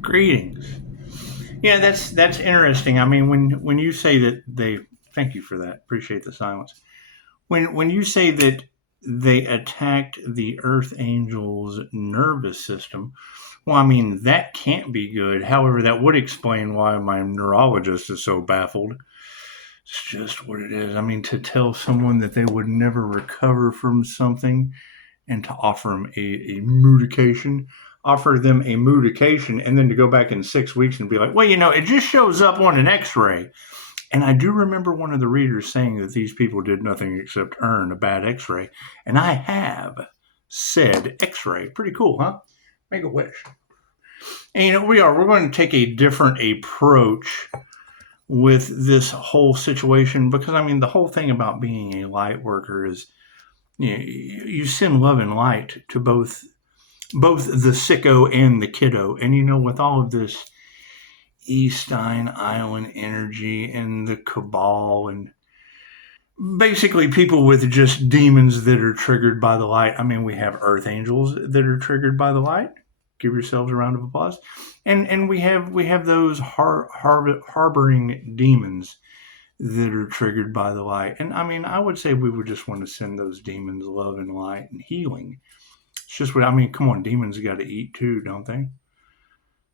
Greetings. Yeah, that's interesting. I mean, when you say that they, thank you for that. Appreciate the silence. When you say that they attacked the Earth Angel's nervous system, well, I mean that can't be good. However, that would explain why my neurologist is so baffled. It's just what it is. I mean, to tell someone that they would never recover from something and to offer them a moodication, offer them a moodication, and then to go back in 6 weeks and be like, well, it just shows up on an x-ray. And I do remember one of the readers saying that these people did nothing except earn a bad x-ray. And I have said x-ray. Pretty cool, huh? Make a wish. And we're going to take a different approach with this whole situation because, I mean, the whole thing about being a light worker is you send love and light to both the sicko and the kiddo. And with all of this Eastine Island energy and the cabal and basically people with just demons that are triggered by the light. I mean, we have earth angels that are triggered by the light. Give yourselves a round of applause. And we have those harboring demons that are triggered by the light. And I mean, I would say we would just want to send those demons love and light and healing. It's just what I mean. Come on, demons got to eat too, don't they?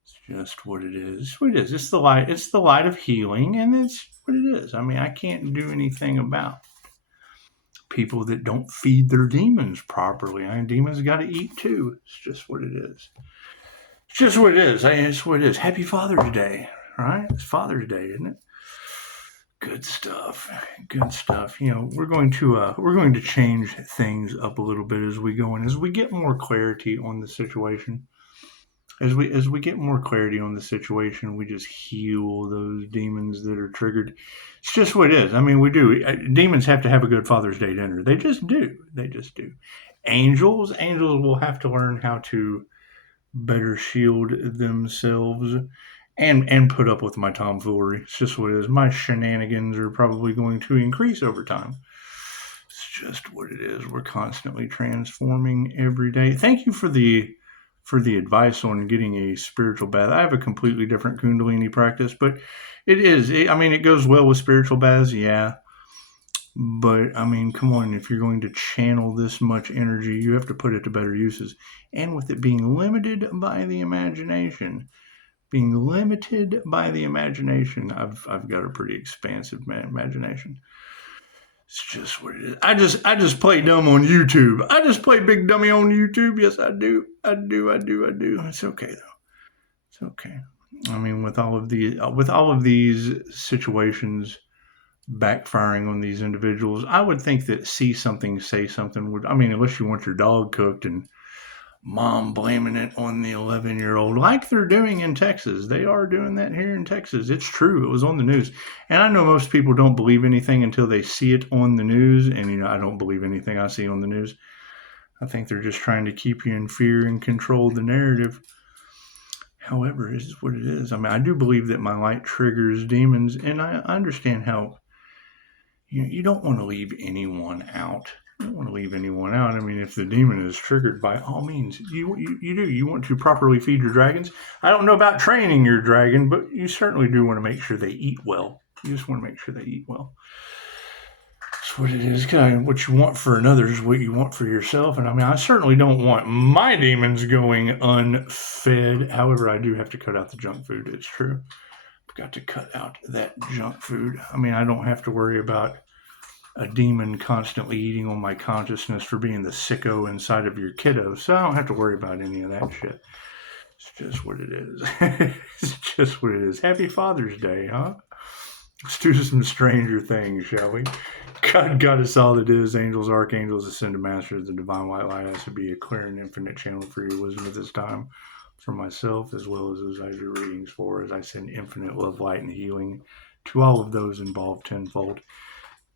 It's just what it is. It's what it is. It's the light. It's the light of healing, and it's what it is. I mean, I can't do anything about people that don't feed their demons properly. I mean, demons got to eat too. It's just what it is. It's just what it is. It's what it is. Happy Father's Day, right? It's Father's Day, isn't it? Good stuff. Good stuff. We're going to change things up a little bit as we go in, as we get more clarity on the situation. As we get more clarity on the situation, we just heal those demons that are triggered. It's just what it is. I mean, we do. Demons have to have a good Father's Day dinner. They just do. They just do. Angels will have to learn how to better shield themselves and put up with my tomfoolery. It's just what it is. My shenanigans are probably going to increase over time. It's just what it is. We're constantly transforming every day. Thank you for the advice on getting a spiritual bath. I have a completely different Kundalini practice, but it goes well with spiritual baths, yeah. But, I mean, come on, if you're going to channel this much energy, you have to put it to better uses. And with it being limited by the imagination, I've got a pretty expansive imagination. It's just what it is. I just play dumb on YouTube. I just play big dummy on YouTube. Yes, I do. I do. It's okay though. It's okay. I mean, with all of these situations backfiring on these individuals, I would think that see something, say something would. I mean, unless you want your dog cooked and mom blaming it on the 11-year-old like they're doing in Texas. They are doing that here in Texas. It's true. It was on the news. And I know most people don't believe anything until they see it on the news. And, I don't believe anything I see on the news. I think they're just trying to keep you in fear and control the narrative. However, it is what it is. I mean, I do believe that my light triggers demons. And I understand how you don't want to leave anyone out. I don't want to leave anyone out. I mean, if the demon is triggered, by all means, you do. You want to properly feed your dragons. I don't know about training your dragon, but you certainly do want to make sure they eat well. You just want to make sure they eat well. That's what it is. What you want for another is what you want for yourself. And I mean, I certainly don't want my demons going unfed. However, I do have to cut out the junk food. It's true. I've got to cut out that junk food. I mean, I don't have to worry about a demon constantly eating on my consciousness for being the sicko inside of your kiddo. So I don't have to worry about any of that shit. It's just what it is. It's just what it is. Happy Father's Day, huh? Let's do some stranger things, shall we? God got us all that is. Angels, archangels, ascended masters, the divine white light has to be a clear and infinite channel for your wisdom at this time. For myself, as well as those I do readings for, as I send infinite love, light, and healing to all of those involved tenfold.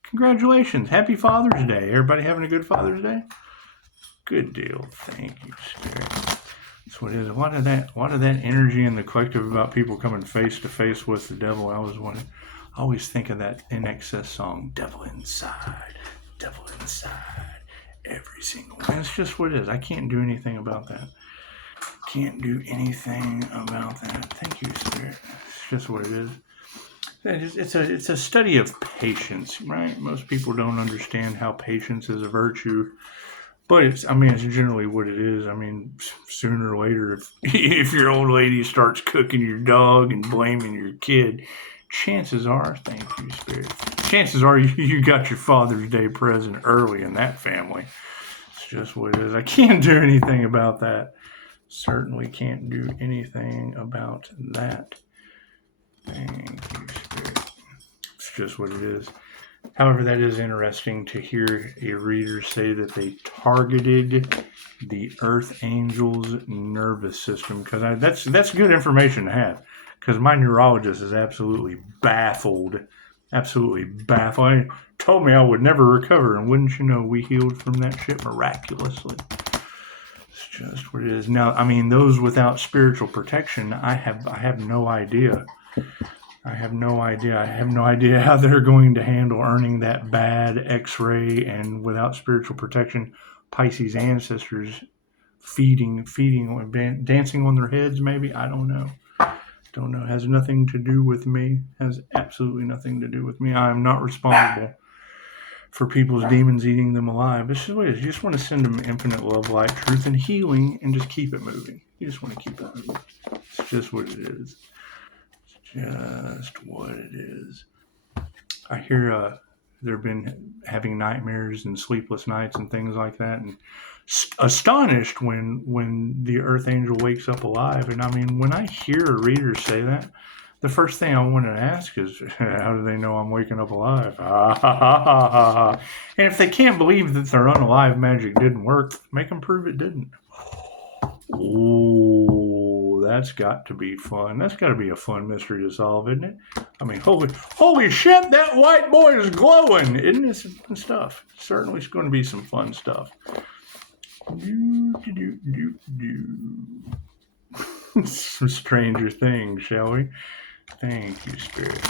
Congratulations. Happy Father's Day. Everybody having a good Father's Day? Good deal. Thank you, Spirit. That's what it is. A lot of that energy in the collective about people coming face to face with the devil. I always think of that In Excess song, Devil Inside, Devil Inside, every single one. It's just what it is. I can't do anything about that. Can't do anything about that. Thank you, Spirit. It's just what it is. It's a study of patience, right? Most people don't understand how patience is a virtue, but it's generally what it is. I mean, sooner or later, if your old lady starts cooking your dog and blaming your kid, chances are, thank you, Spirit, chances are you got your Father's Day present early in that family. It's just what it is. I can't do anything about that. Certainly can't do anything about that. Thank you, Spirit. It's just what it is. However, that is interesting to hear a reader say that they targeted the Earth Angel's nervous system, because that's good information to have, because my neurologist is absolutely baffled. Absolutely baffled. He told me I would never recover, and wouldn't you know, we healed from that shit miraculously. It's just what it is. Now, I mean, those without spiritual protection, I have no idea. I have no idea how they're going to handle earning that bad X-ray, and without spiritual protection, Pisces ancestors feeding, dancing on their heads, maybe. I don't know. Don't know. Has nothing to do with me. Has absolutely nothing to do with me. I am not responsible for people's demons eating them alive. This is what it is. You just want to send them infinite love, light, truth, and healing, and just keep it moving. You just want to keep it moving. It's just what it is. Just what it is. I hear they've been having nightmares and sleepless nights and things like that, and astonished when the Earth Angel wakes up alive. And I mean, when I hear a reader say that, the first thing I want to ask is, how do they know I'm waking up alive? And if they can't believe that their unalive magic didn't work, make them prove it didn't. Oh, that's got to be fun. That's got to be a fun mystery to solve, isn't it? I mean, holy shit, that white boy is glowing. Isn't it some fun stuff? Certainly it's going to be some fun stuff. Some Stranger Things, shall we? Thank you, Spirit.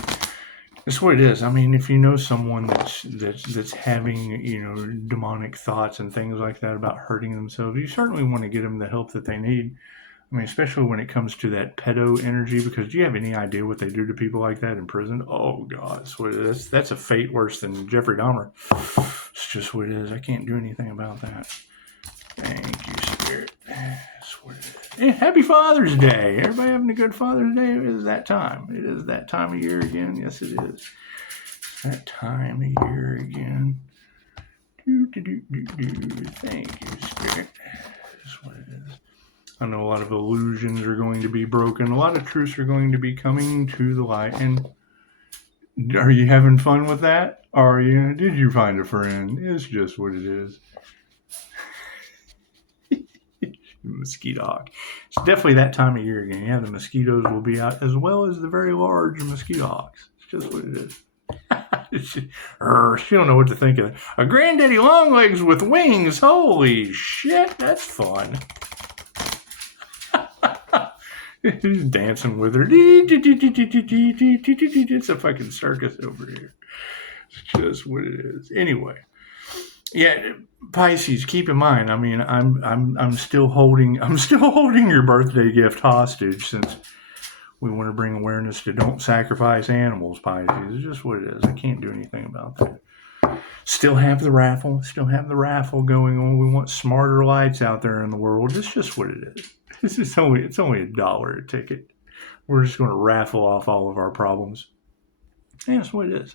That's what it is. I mean, if you know someone that's having, demonic thoughts and things like that about hurting themselves, you certainly want to get them the help that they need. I mean, especially when it comes to that pedo energy, because do you have any idea what they do to people like that in prison? Oh, God. That's a fate worse than Jeffrey Dahmer. It's just what it is. I can't do anything about that. Thank you, Spirit. That's what it is. And happy Father's Day. Everybody having a good Father's Day? It is that time. It is that time of year again. Yes, it is. It's that time of year again. Thank you, Spirit. That's what it is. I know a lot of illusions are going to be broken. A lot of truths are going to be coming to the light. And are you having fun with that? Are you? Did you find a friend? It's just what it is. Mosquito hawk. It's definitely that time of year again. Yeah, the mosquitoes will be out, as well as the very large mosquito hawks. It's just what it is. She don't know what to think of it. A granddaddy longlegs with wings. Holy shit, that's fun. He's dancing with her. It's a fucking circus over here. It's just what it is. Anyway. Yeah, Pisces, keep in mind, I mean, I'm still holding your birthday gift hostage, since we want to bring awareness to don't sacrifice animals, Pisces. It's just what it is. I can't do anything about that. Still have the raffle going on. We want smarter lights out there in the world. It's just what it is. It's only $1 a ticket. We're just going to raffle off all of our problems. Yeah, that's what it is.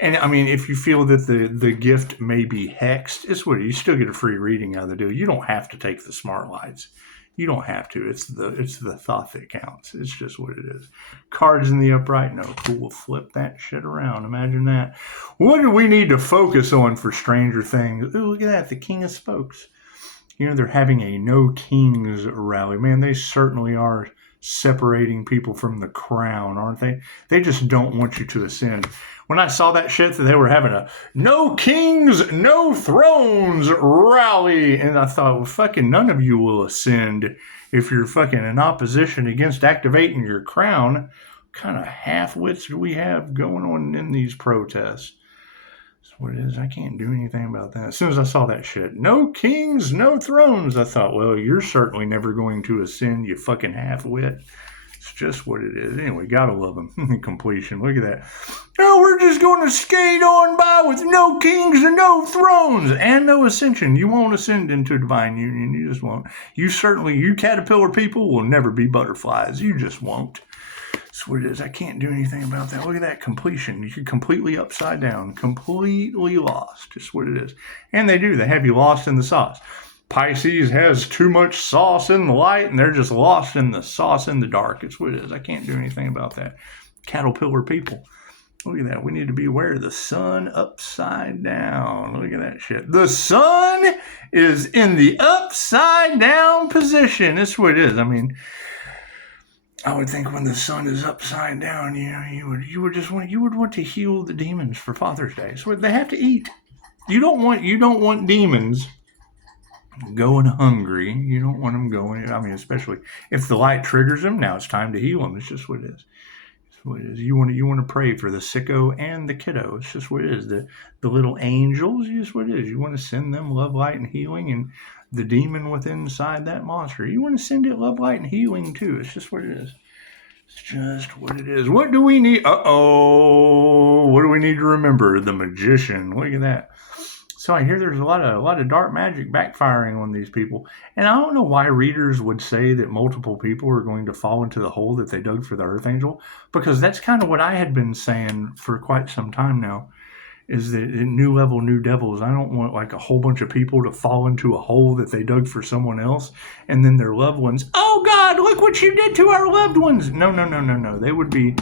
I mean, if you feel that the gift may be hexed, it's what you still get a free reading out of the deal. You don't have to take the smart lights. You don't have to. It's the thought that counts. It's just what it is. Cards in the upright. No, cool. Flip that shit around. Imagine that. What do we need to focus on for Stranger Things? Ooh, look at that. The King of Spokes. They're having a No Kings rally. Man, they certainly are separating people from the crown, aren't they? They just don't want you to ascend. When I saw that shit, that they were having a No Kings, No Thrones rally, and I thought, well, fucking none of you will ascend if you're fucking in opposition against activating your crown. What kind of half-wits do we have going on in these protests? That's what it is. I can't do anything about that. As soon as I saw that shit, No Kings, No Thrones, I thought, well, you're certainly never going to ascend, you fucking half-wit. It's just what it is. Anyway, gotta love them. Completion. Look at that. Oh, we're just going to skate on by with no kings and no thrones and no ascension. You won't ascend into divine union. You just won't. You caterpillar people will never be butterflies. You just won't. That's what it is. I can't do anything about that. Look at that completion. You're completely upside down, completely lost. Just what it is. And they do. They have you lost in the sauce. Pisces has too much sauce in the light, and they're just lost in the sauce in the dark. It's what it is. I can't do anything about that. Caterpillar people. Look at that. We need to be aware of the sun upside down. Look at that shit. The sun is in the upside down position. That's what it is. I mean, I would think when the sun is upside down, you would want to heal the demons for Father's Day. So they have to eat. You don't want demons going hungry. You don't want them going. I mean, especially if the light triggers them. Now it's time to heal them. It's just what it is. It's what it is. You want to pray for the sicko and the kiddo. It's just what it is. The little angels. It's just what it is. You want to send them love, light, and healing, and the demon within inside that monster. You want to send it love, light, and healing too. It's just what it is. It's just what it is. What do we need? What do we need to remember? The magician. Look at that. So I hear there's a lot of dark magic backfiring on these people. And I don't know why readers would say that multiple people are going to fall into the hole that they dug for the Earth Angel, because that's kind of what I had been saying for quite some time now, is that in New Level, New Devils, I don't want like a whole bunch of people to fall into a hole that they dug for someone else, and then their loved ones, oh God, look what you did to our loved ones. No. They would be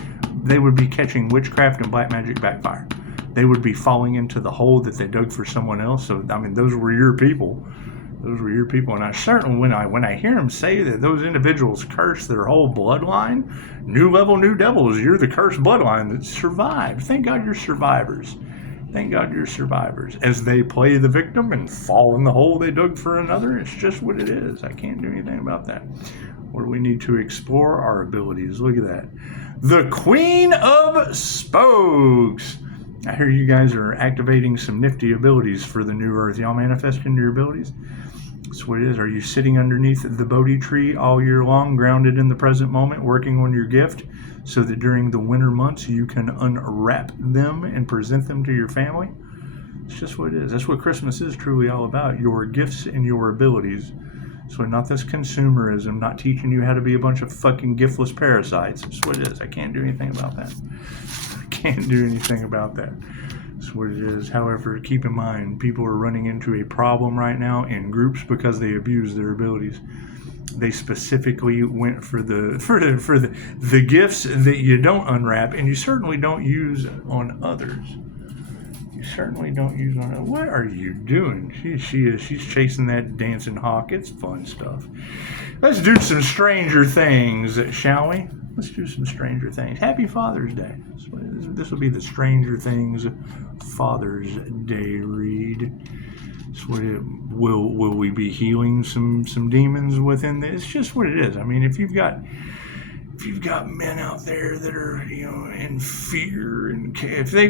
catching witchcraft and black magic backfire. They would be falling into the hole that they dug for someone else. So, I mean, those were your people. Those were your people. And I certainly, when I hear them say that those individuals curse their whole bloodline, New Level, New Devils, you're the cursed bloodline that survived. Thank God you're survivors. Thank God you're survivors. As they play the victim and fall in the hole they dug for another, it's just what it is. I can't do anything about that. What do we need to explore? Our abilities. Look at that. The Queen of Spokes. I hear you guys are activating some nifty abilities for the new Earth. Y'all manifesting your abilities? That's what it is. Are you sitting underneath the Bodhi tree all year long, grounded in the present moment, working on your gift, so that during the winter months you can unwrap them and present them to your family? It's just what it is. That's what Christmas is truly all about, your gifts and your abilities. So not this consumerism, not teaching you how to be a bunch of fucking giftless parasites. That's what it is. I can't do anything about that. Can't do anything about that. That's what it is. However, keep in mind, people are running into a problem right now in groups because they abuse their abilities. They specifically went for the gifts that you don't unwrap, and you certainly don't use on others. You certainly don't use on others. What are you doing? She's chasing that dancing hawk. It's fun stuff. Let's do some Stranger Things, shall we? Let's do some Stranger Things. Happy Father's Day. This will be the Stranger Things Father's Day read. Will we be healing some demons within this? It's just what it is. I mean, if you've got men out there that are in fear, and if they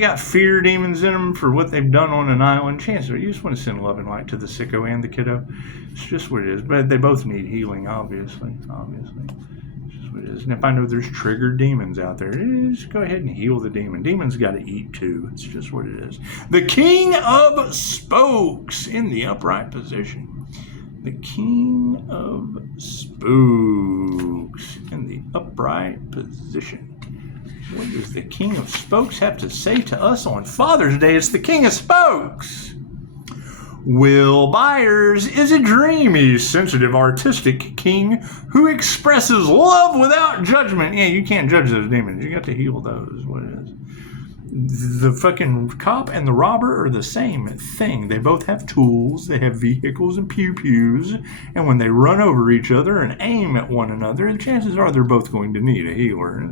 got fear demons in them for what they've done on an island, chances are you just want to send love and light to the sicko and the kiddo. It's just what it is. But they both need healing, obviously. Is. And if I know there's triggered demons out there, just go ahead and heal the demon. Demons got to eat too. It's just what it is. The King of Spokes in the upright position. The King of Spokes in the upright position. What does the King of Spokes have to say to us on Father's Day? It's the King of Spokes. Will Byers is a dreamy, sensitive, artistic king who expresses love without judgment. Yeah, you can't judge those demons. You got to heal those. What it is. The fucking cop and the robber are the same thing. They both have tools. They have vehicles and pew-pews. And when they run over each other and aim at one another, the chances are they're both going to need a healer.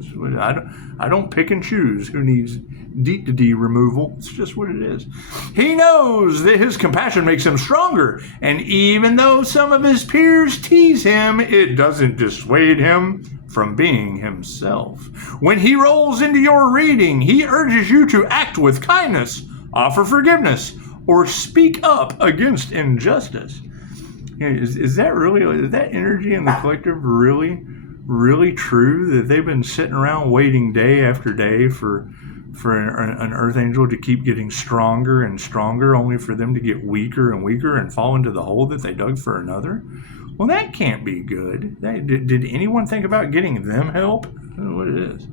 I don't pick and choose who needs D removal. It's just what it is. He knows that his compassion makes him stronger. And even though some of his peers tease him, it doesn't dissuade him from being himself. When he rolls into your reading, he urges you to act with kindness, offer forgiveness, or speak up against injustice. Is that energy in the collective really really true that they've been sitting around waiting day after day for an earth angel to keep getting stronger and stronger, only for them to get weaker and weaker and fall into the hole that they dug for another? Well, that can't be good. Did anyone think about getting them help? I don't know what it is.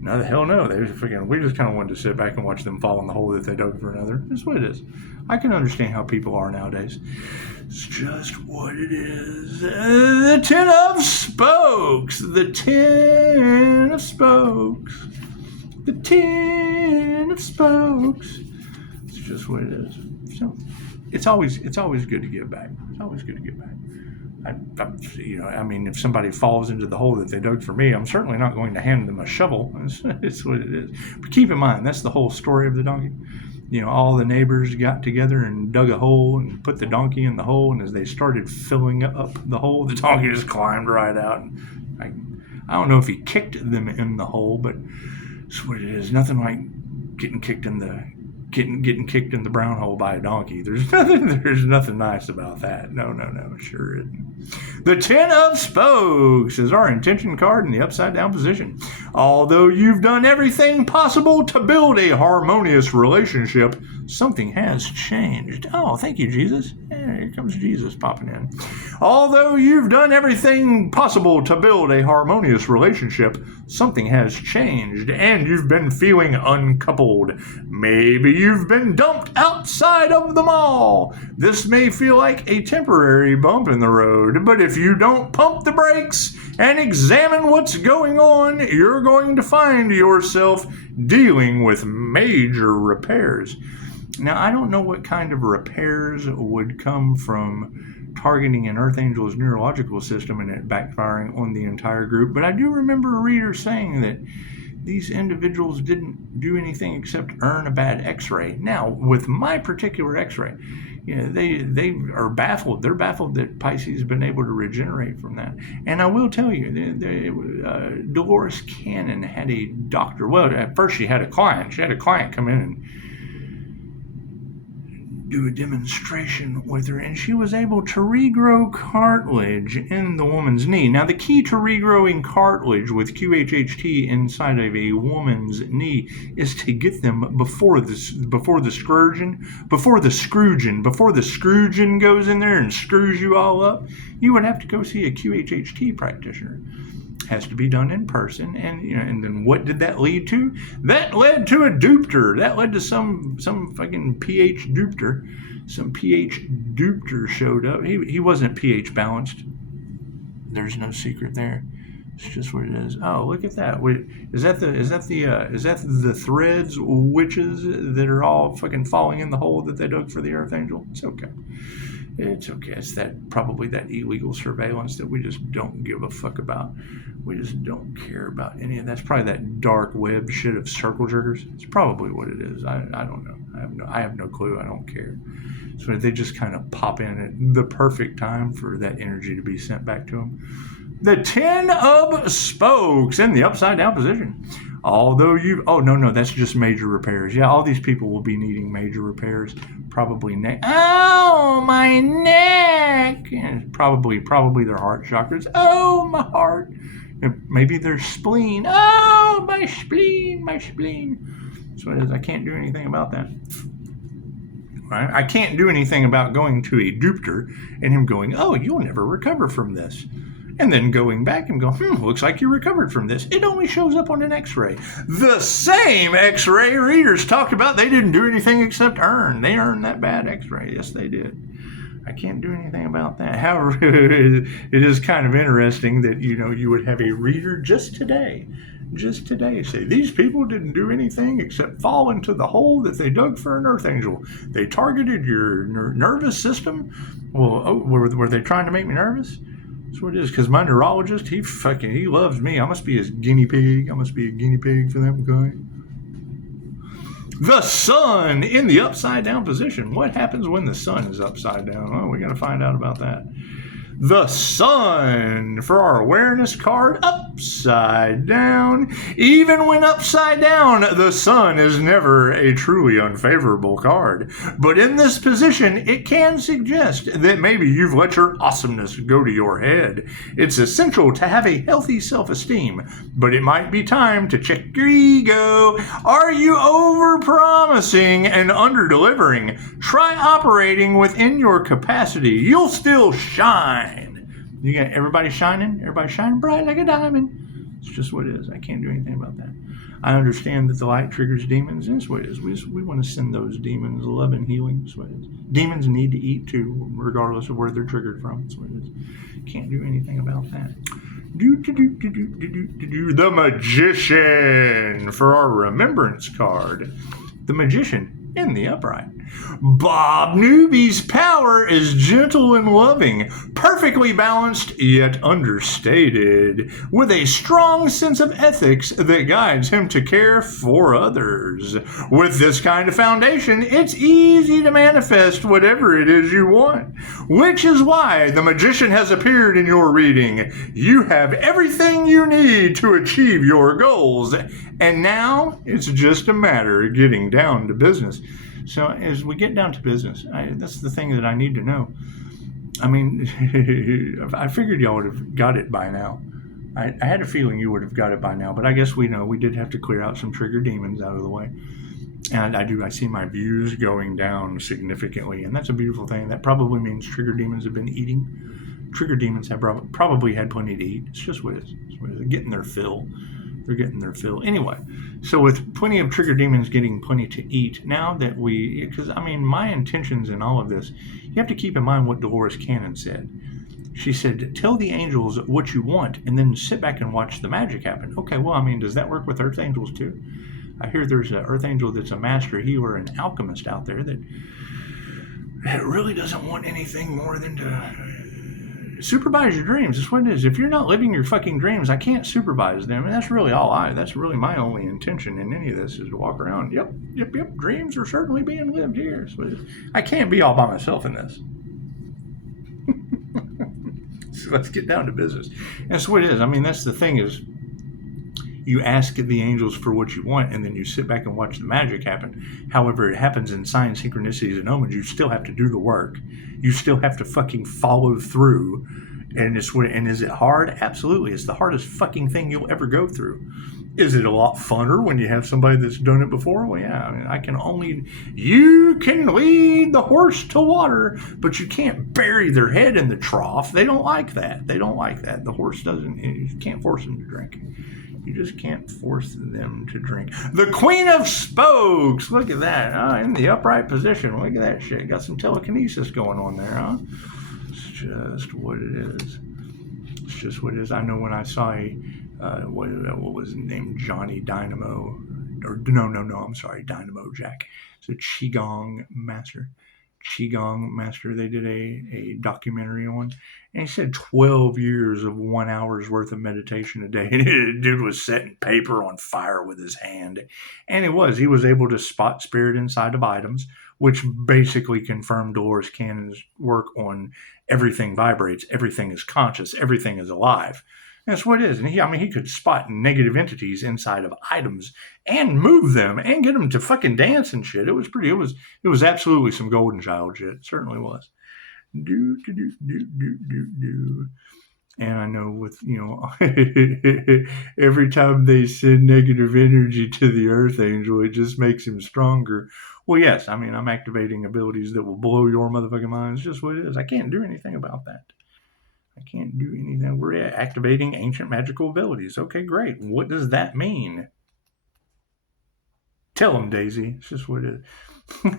No, the hell no. We just kind of wanted to sit back and watch them fall in the hole that they dug for another. That's what it is. I can understand how people are nowadays. It's just what it is. The Ten of Spokes. The Ten of Spokes. The Ten of Spokes. It's just what it is. So it's always good to give back. It's always good to give back. If somebody falls into the hole that they dug for me, I'm certainly not going to hand them a shovel. It's what it is. But keep in mind, that's the whole story of the donkey. All the neighbors got together and dug a hole and put the donkey in the hole, and as they started filling up the hole, the donkey just climbed right out. And I don't know if he kicked them in the hole, but it's what it is. Nothing like getting kicked in the brown hole by a donkey. There's nothing nice about that. No, sure isn't. The Ten of Spokes is our intention card in the upside down position. Although you've done everything possible to build a harmonious relationship, something has changed. Oh, thank you, Jesus. Here comes Jesus popping in. Although you've done everything possible to build a harmonious relationship, something has changed, and you've been feeling uncoupled. Maybe you've been dumped outside of the mall. This may feel like a temporary bump in the road, but if you don't pump the brakes and examine what's going on, you're going to find yourself dealing with major repairs. Now, I don't know what kind of repairs would come from targeting an Earth Angel's neurological system and it backfiring on the entire group, but I do remember a reader saying that these individuals didn't do anything except earn a bad x-ray. Now, with my particular x-ray, they are baffled. They're baffled that Pisces has been able to regenerate from that. And I will tell you, Dolores Cannon had a doctor. Well, at first she had a client. She had a client come in and do a demonstration with her, and she was able to regrow cartilage in the woman's knee. Now, the key to regrowing cartilage with QHHT inside of a woman's knee is to get them before the Scroogeon goes in there and screws you all up. You would have to go see a QHHT practitioner. Has to be done in person, and then what did that lead to? That led to a dupter. That led to some fucking pH dupter. Some pH dupter showed up. He wasn't pH balanced. There's no secret there. It's just what it is. Oh, look at that. Wait, is that the Threads witches that are all fucking falling in the hole that they dug for the Earth Angel? It's okay. It's okay. It's probably that illegal surveillance that we just don't give a fuck about. We just don't care about any of that. That's probably that dark web shit of circle jerkers. It's probably what it is. I don't know. I have no clue. I don't care. So they just kind of pop in at the perfect time for that energy to be sent back to them. The Ten of Spokes in the upside down position. Although that's just major repairs. Yeah, all these people will be needing major repairs. Probably neck. Oh, my neck. And probably their heart chakras. Oh, my heart. Maybe their spleen. Oh, my spleen. So it is. I can't do anything about that. Right? I can't do anything about going to a dupter and him going, oh, you'll never recover from this. And then going back and go, looks like you recovered from this. It only shows up on an x-ray. The same x-ray readers talked about they didn't do anything except earn. They earned that bad x-ray. Yes, they did. I can't do anything about that. However, it is kind of interesting that, you would have a reader just today say, these people didn't do anything except fall into the hole that they dug for an Earth Angel. They targeted your nervous system. Well, were they trying to make me nervous? That's what it is, because my neurologist, he loves me. I must be his guinea pig. I must be a guinea pig for that guy. The Sun in the upside down position. What happens when the Sun is upside down? Well, we got to find out about that. The Sun for our awareness card. Up upside down. Even when upside down, the sun is never a truly unfavorable card. But in this position, it can suggest that maybe you've let your awesomeness go to your head. It's essential to have a healthy self-esteem, but it might be time to check your ego. Are you over-promising and under-delivering? Try operating within your capacity. You'll still shine. You got everybody shining? Everybody shining bright like a diamond. It's just what it is. I can't do anything about that. I understand that the light triggers demons. That's what it is. We want to send those demons love and healing. That's what it is. Demons need to eat too, regardless of where they're triggered from. That's what it is. Can't do anything about that. The Magician for our remembrance card. The Magician in the upright. Bob Newby's power is gentle and loving, perfectly balanced yet understated, with a strong sense of ethics that guides him to care for others. With this kind of foundation, it's easy to manifest whatever it is you want, which is why the Magician has appeared in your reading. You have everything you need to achieve your goals, and now it's just a matter of getting down to business. So as we get down to business, that's the thing that I need to know. I mean, I figured y'all would have got it by now. I had a feeling you would have got it by now, but I guess we know we did have to clear out some trigger demons out of the way. And I see my views going down significantly, and that's a beautiful thing. That probably means trigger demons have been eating. Trigger demons have probably had plenty to eat. It's just what it is. They're getting their fill. They're getting their fill. Anyway, so with plenty of trigger demons getting plenty to eat, now that because I mean, my intentions in all of this, you have to keep in mind what Dolores Cannon said. She said, tell the angels what you want and then sit back and watch the magic happen. Okay, well, I mean, does that work with earth angels too? I hear there's an earth angel that's a master healer and alchemist out there that really doesn't want anything more than to supervise your dreams. That's what it is. If you're not living your fucking dreams, I can't supervise them. And that's really that's really my only intention in any of this is to walk around. Yep. Dreams are certainly being lived here. So I can't be all by myself in this. So let's get down to business. That's what it is. I mean, that's the thing is you ask the angels for what you want and then you sit back and watch the magic happen. However, it happens in signs, synchronicities, and omens. You still have to do the work. You still have to fucking follow through. And is it hard? Absolutely. It's the hardest fucking thing you'll ever go through. Is it a lot funner when you have somebody that's done it before? Well, yeah. I mean, you can lead the horse to water, but you can't bury their head in the trough. They don't like that. The horse doesn't, you can't force them to drink. You just can't force them to drink. The Queen of Spokes. Look at that. In the upright position. Look at that shit. Got some telekinesis going on there, huh? It's just what it is. It's just what it is. I know when I saw what was his name? Johnny Dynamo. Or no, I'm sorry. Dynamo Jack. It's a Qigong master. They did a documentary on, and he said 12 years of 1 hour's worth of meditation a day. And the dude was setting paper on fire with his hand. And he was able to spot spirit inside of items, which basically confirmed Dolores Cannon's work on everything vibrates, everything is conscious, everything is alive. That's what it is. And he could spot negative entities inside of items and move them and get them to fucking dance and shit. It was absolutely some golden child shit. It certainly was. And I know with, every time they send negative energy to the earth angel, it just makes him stronger. Well, yes, I mean, I'm activating abilities that will blow your motherfucking mind. It's just what it is. I can't do anything about that. I can't do anything. We're activating ancient magical abilities. Okay, great. What does that mean? Tell them, Daisy. It's just what it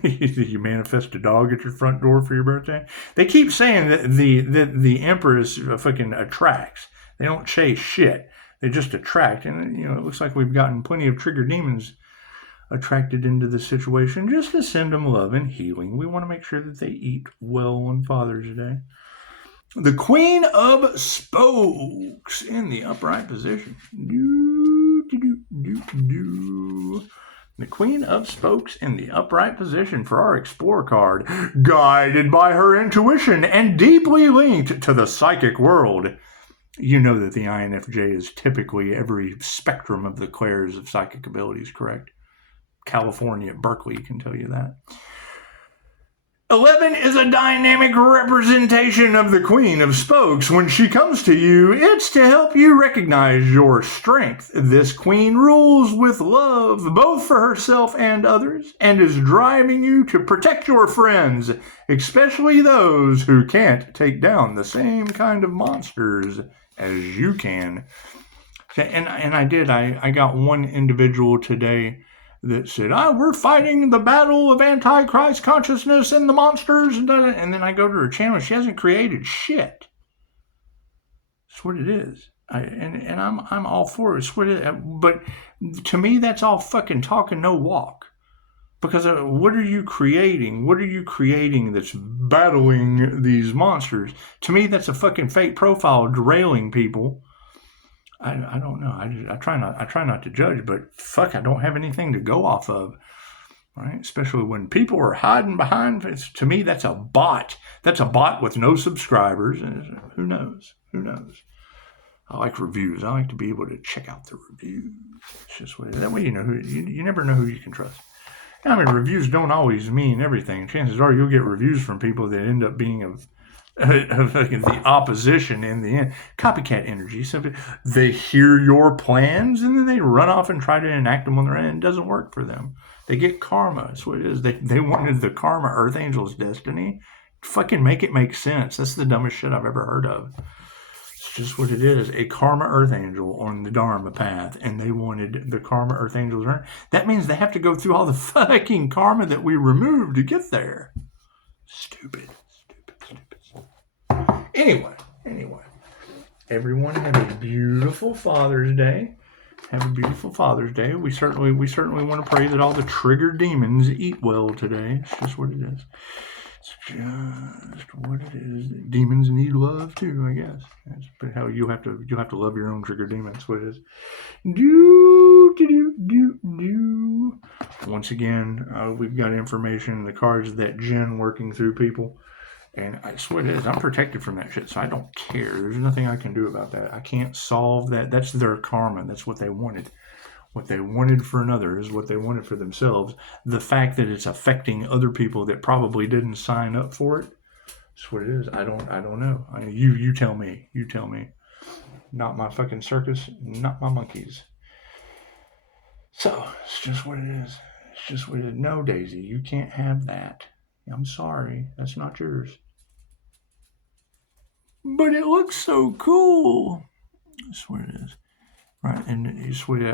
is. You manifest a dog at your front door for your birthday. They keep saying that the Empress fucking attracts. They don't chase shit. They just attract. And, it looks like we've gotten plenty of trigger demons attracted into the situation just to send them love and healing. We want to make sure that they eat well on Father's Day. The Queen of Spokes in the upright position. The Queen of Spokes in the upright position for our Explorer card. Guided by her intuition and deeply linked to the psychic world. You know that the INFJ is typically every spectrum of the clairs of psychic abilities, correct? California at Berkeley can tell you that. 11 is a dynamic representation of the Queen of Spokes. When she comes to you, it's to help you recognize your strength. This Queen rules with love, both for herself and others, and is driving you to protect your friends, especially those who can't take down the same kind of monsters as you can. And I got one individual today that said, we're fighting the battle of Antichrist consciousness and the monsters. And then I go to her channel. She hasn't created shit. That's what it is. I'm all for it. It's what it, but to me, that's all fucking talk and no walk. Because what are you creating? What are you creating that's battling these monsters? To me, that's a fucking fake profile derailing people. I don't know. I try not to judge, but fuck, I don't have anything to go off of, right? Especially when people are hiding behind. To me, that's a bot. That's a bot with no subscribers. And who knows? Who knows? I like reviews. I like to be able to check out the reviews. It's just that way you know who you never know who you can trust. I mean, reviews don't always mean everything. Chances are you'll get reviews from people that end up being of the opposition in the end. Copycat energy. So they hear your plans and then they run off and try to enact them on their end. It doesn't work for them. They get karma. That's what it is. They wanted the karma Earth Angel's destiny. Fucking make it make sense. That's the dumbest shit I've ever heard of. It's just what it is. A karma Earth Angel on the Dharma path, and they wanted the karma Earth Angels. That means they have to go through all the fucking karma that we removed to get there. Stupid. Anyway, everyone have a beautiful Father's Day. Have a beautiful Father's Day. We certainly want to pray that all the triggered demons eat well today. It's just what it is. It's just what it is. Demons need love too, I guess. But how you'll have to love your own triggered demons. That's what it is. Do. Once again, we've got information in the cards that Jen working through people. And I swear it is. I'm protected from that shit, so I don't care. There's nothing I can do about that. I can't solve that. That's their karma. That's what they wanted. What they wanted for another is what they wanted for themselves. The fact that it's affecting other people that probably didn't sign up for it, that's what it is. I don't know. You tell me. You tell me. Not my fucking circus. Not my monkeys. So, it's just what it is. It's just what it is. No, Daisy, you can't have that. I'm sorry. That's not yours. But it looks so cool. That's what it is. Right. And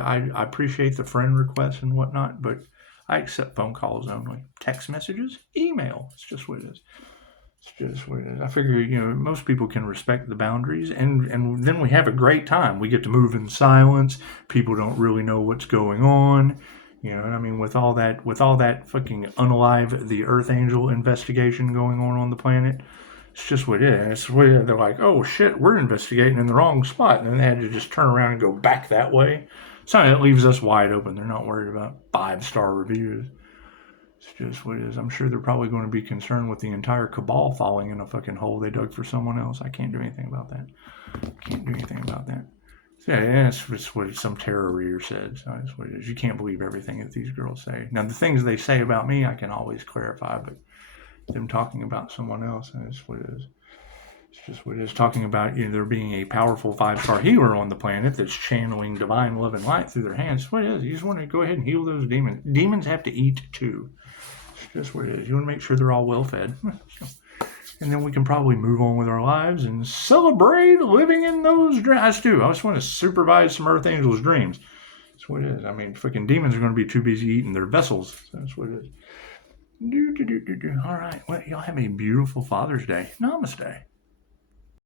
I appreciate the friend requests and whatnot, but I accept phone calls only. Text messages, email. It's just what it is. It's just what it is. I figure, most people can respect the boundaries, and then we have a great time. We get to move in silence. People don't really know what's going on. I mean, with all that fucking unalive the Earth Angel investigation going on the planet, it's just what it is. It's what it is. They're like, oh shit, we're investigating in the wrong spot, and then they had to just turn around and go back that way. So it leaves us wide open. They're not worried about 5-star reviews. It's just what it is. I'm sure they're probably going to be concerned with the entire cabal falling in a fucking hole they dug for someone else. I can't do anything about that. Yeah, that's what some tarot reader said. So that's what it is. You can't believe everything that these girls say. Now, the things they say about me, I can always clarify, but them talking about someone else, that's what it is. It's just what it is. Talking about there being a powerful 5-star healer on the planet that's channeling divine love and light through their hands. That's what it is. You just want to go ahead and heal those demons. Demons have to eat too. It's just what it is. You want to make sure they're all well fed. And then we can probably move on with our lives and celebrate living in those dreams. I just want to supervise some Earth Angels' dreams. That's what it is. I mean, freaking demons are going to be too busy eating their vessels. So that's what it is. All right. Well, y'all have a beautiful Father's Day. Namaste.